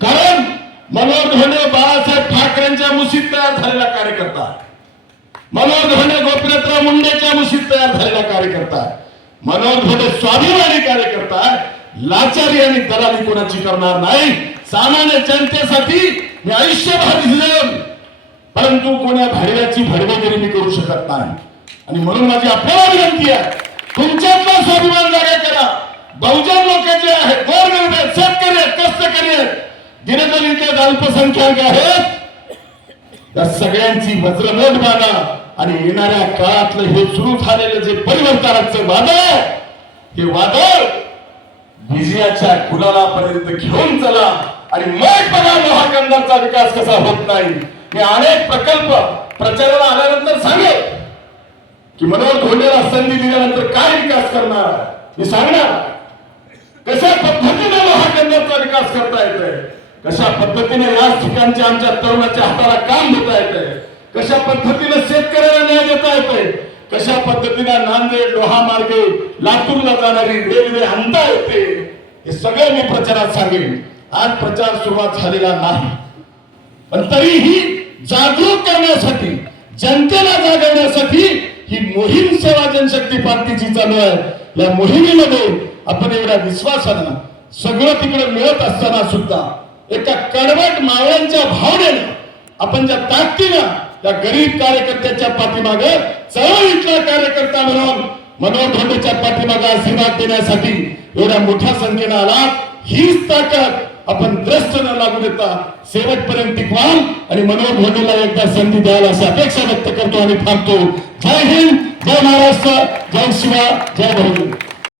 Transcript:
कारण मनोहर धोंडे बाळासाहेब ठाकरेंच्या मुशीत तयार झालेला कार्यकर्ता, मनोहर धोंडे गोपीनाथराव मुंडेच्या मुशीत तयार झालेला कार्यकर्ता, मनोहर धोंडे स्वाभिमानी कार्यकर्ता, लाचारी आणि दलाली कोणाची करणार नाही. सामान्य जनतेसाठी मी आयुष्यभर झिजल, परंतु कोणा भाडव्याची भडवेगिरी मी करू शकत नाही. आणि म्हणून माझी आपल्याला विनंती आहे, तुमच्यातला स्वाभिमान जागा करा. बहुजन लोक जे आहेत, गोरगरीब आहेत, शेतकरी आहेत, कष्टकरी आहेत, दिनदलित आहेत, अल्पसंख्याक आहेत, त्या सगळ्यांची वज्रमोठ बांधा आणि येणाऱ्या काळातलं हे सुरू झालेलं जे परिवर्तनाचं वादळ, हे वादळ विजयाच्या गुलालापर्यंत घेऊन चला. आणि मग बघा महाकंदाचा विकास कसा होत नाही. मी अनेक प्रकल्प प्रचाराला आल्यानंतर सांगेल की मनोहर धोंडेला संधी दिल्यानंतर काय विकास करणार, मी सांगणार कशा पद्धतीने महाकंदाचा विकास करता येतोय, कशा पद्धतीने याच ठिकाणच्या आमच्या तरुणाच्या हाताला काम देता येतंय, कशा पद्धतीने शेतकऱ्याला न्याय देता येतोय, कशा पद्धतीने नांदेड लोहा मार्गे लातूरला जाणारी रेल्वे आणता येते, हे सगळं मी प्रचारात सांगेन. आज प्रचार सुरुवात झालेला नाही, पण तरीही जागरूक करण्यासाठी, जनतेला जागवण्यासाठी ही मोहीम सेवा जनशक्ती पार्टीची चालू आहे. या मोहिमेमध्ये आपण एवढ्या विश्वासानं सगळं तिकडे मिळत असताना सुद्धा एका कडवट मावळ्यांच्या भावनेनं आपण ज्या ताकदीनं त्या गरीब कार्यकर्त्याच्या पाठीमागे, चळवळीतला कार्यकर्ता म्हणून मनोहर धोंडेच्या पाठीमागे आशीर्वाद देण्यासाठी एवढ्या मोठ्या संख्येनं आलात, हीच ताकद आपण द्रष्ट न लागू देता शेवटपर्यंत टिकवाल आणि मनोहर धोंडेला एकदा संधी द्याल अशी अपेक्षा व्यक्त करतो आणि थांबतो. जय हिंद, जय महाराष्ट्र, जय शिवा, जय बहुजन.